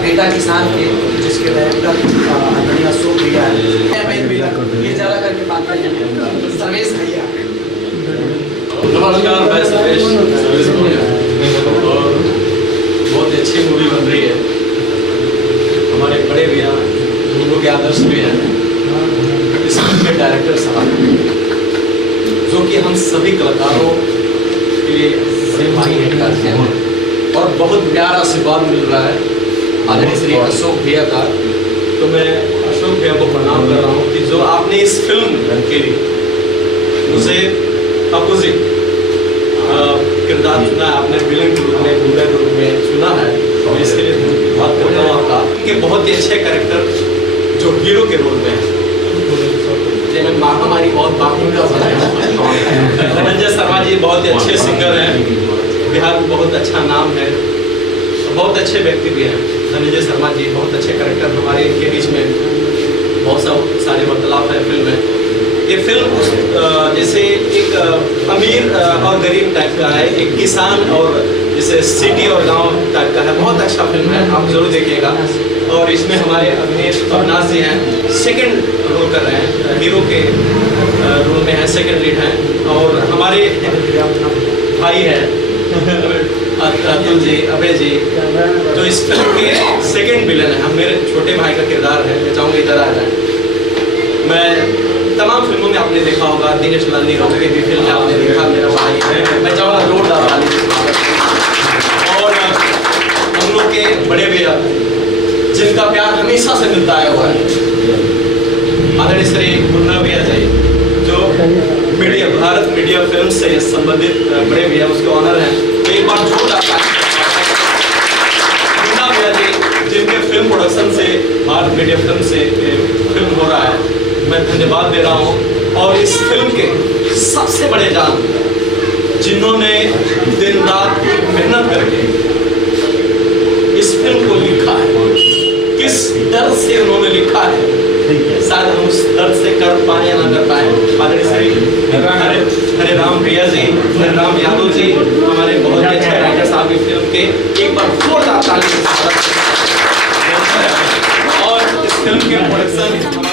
बेटा किसान के, जिसके डायरेक्टर आदरणीय अशोक भैया है, ये ज़्यादा करके बात करेंगे सर्वेश भैया। नमस्कार, मैं सर्वेश भैया और बहुत अच्छी मूवी बन रही है। हमारे बड़े भैया उनको के आदर्श भी हैं, इस फिल्म के डायरेक्टर साहब जो कि हम सभी कलाकारों के लिए बड़े भाई हैं और बहुत प्यारा आशीर्वाद मिल रहा है आदरणीय श्री अशोक भैया का। तो मैं अशोक भैया को प्रणाम कर रहा हूँ कि जो आपने इस फिल्म के लिए मुझे अपोजिट किरदार चुना है, आपने विलेन के रूप में, गुंडा के रूप में चुना है, और इसके लिए धन्यवाद करता हूँ आपका। उनके बहुत ही अच्छे कैरेक्टर जो हीरो के रोल में है, हमारी बहुत बाकी का धनंजय शर्मा जी बहुत ही अच्छे सिंगर हैं, बिहार में बहुत अच्छा नाम है, बहुत अच्छे व्यक्ति भी हैं। धनंजय शर्मा जी बहुत अच्छे कैरेक्टर, हमारे इनके बीच में बहुत सारे वार्तालाप है फिल्म में। ये फिल्म जैसे एक अमीर और गरीब टाइप का है, एक किसान और जैसे सिटी और गांव टाइप का है। बहुत अच्छा फिल्म है, आप जरूर देखिएगा। और इसमें हमारे अविनाश जी हैं, सेकंड रोल कर रहे हैं, हीरो के रोल में है, सेकंड लीड हैं। और हमारे भाई हैं अतुल जी, अभय जी, जो इस फिल्म के सेकंड विलन है। हम मेरे छोटे भाई का किरदार है, मैं चाहूँगा इधर आ जाए। मैं तमाम फिल्मों में आपने देखा होगा, दिनेश लालनी राव की भी फिल्म में आपने देखा, मेरा भाई है। मैं चाहूँगा रोड डाली। और हम लोग के बड़े भैया जिनका प्यार हमेशा से मिलता आया हुआ है, आदरणीय श्री मुन्ना भैया जी, जो मीडिया भारत मीडिया फिल्म से संबंधित बड़े भैया, उसके ऑनर हैं। तो एक बार जोरदार मुन्ना भैया जी, जिनके फिल्म प्रोडक्शन से भारत मीडिया फिल्म से फिल्म हो रहा है, मैं धन्यवाद दे रहा हूँ। और इस फिल्म के सबसे बड़े जान, जिन्होंने दिन रात मेहनत करके इस फिल्म को लिखा है, किस दर्द से उन्होंने लिखा है, शायद हम उस दर्द से कर पाए या ना कर पाए। आदरणीय श्री हरे राम भैया जी, हरे राम यादव जी, हमारे बहुत ही अच्छे राइटर साहब की फिल्म के, एक बार जोरदार ताली से स्वागत। और इस फिल्म के प्रोडक्शन